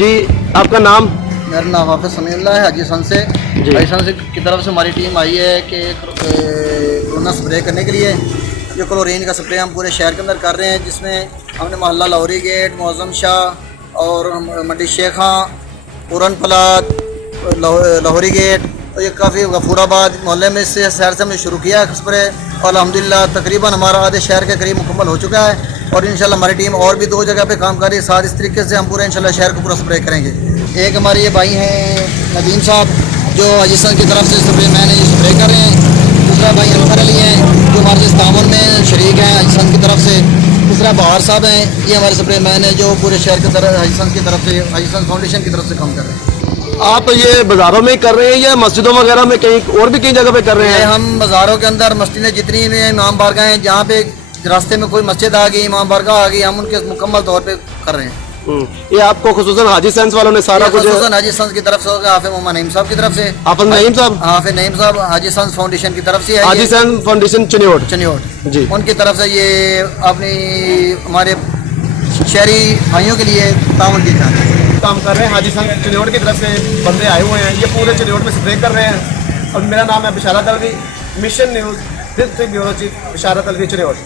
जी आपका नाम? मेरा नाम हाफिज़ समीउल्लाह है हाजी सन से। जी। हाजी सन से की तरफ से हमारी टीम आई है कि कोरोना स्प्रे करने के लिए। जो क्लोरीन का स्प्रे हम पूरे शहर के अंदर कर रहे हैं, जिसमें हमने मोहल्ला लाहौरी गेट, मौज़म शाह और मंडी शेखा, पुरन पलाद, लाहौरी गेट, तो ये काफ़ी गफूराबाद मोहल्ले में इससे शहर से हमने शुरू किया है स्प्रे और अल्हम्दुलिल्लाह तकरीबन हमारा आधे शहर के करीब मुकम्मल हो चुका है। और इंशाल्लाह हमारी टीम और भी 2 जगह पे काम कर रही है साथ। इस तरीके से हम पूरा इंशाल्लाह शहर को पूरा स्प्रे करेंगे। एक हमारे ये भाई हैं नदीम साहब जो राजस्थान की तरफ से स्प्रे मैन है, ये स्प्रे कर रहे हैं। दूसरा भाई अनवर अली हैं जो हमारे इस तावन में शरीक हैं राजस्थान की तरफ से। तीसरा बहार साहब हैं, ये हमारे स्प्रे मैन है जो पूरे शहर की तरफ राजस्थान की तरफ से राजस्थान फाउंडेशन की तरफ से काम कर रहे हैं। आप ये बाज़ारों में ही कर रहे हैं या मस्जिदों वगैरह में कहीं और भी कई जगह पे कर रहे ये हैं? हम बाज़ारों के अंदर मस्जिदें जितनी भी इमाम बारगाह हैं, जहाँ पे रास्ते में कोई मस्जिद आ गई, इमाम बारगाह आ गई, हम उनके मुकम्मल तौर पे कर रहे हैं। ये आपको खुसूसन हाजी सेंस वालों ने सारा कुछ? खुसूसन हाजी सन्स की तरफ से होगा, हाफिज़ मोहम्मद नईम साहब की तरफ से। हाफिज़ नईम साहब? हाफिज़ नईम साहब हाजी सन्स फाउंडेशन की तरफ से है। हाजी सेंस फाउंडेशन चिन्योट जी, उनकी तरफ से ये अपनी हमारे शहरी भाइयों के लिए ताउन दी जाती है। काम कर रहे हैं। हाजी सेंस चिन्योट की तरफ से बंदे आए हुए हैं, ये पूरे चिन्योट में स्प्रे कर रहे हैं। और मेरा नाम है Bisharat Alvi, mission news district bureau chief Bisharat Alvi Chiniot.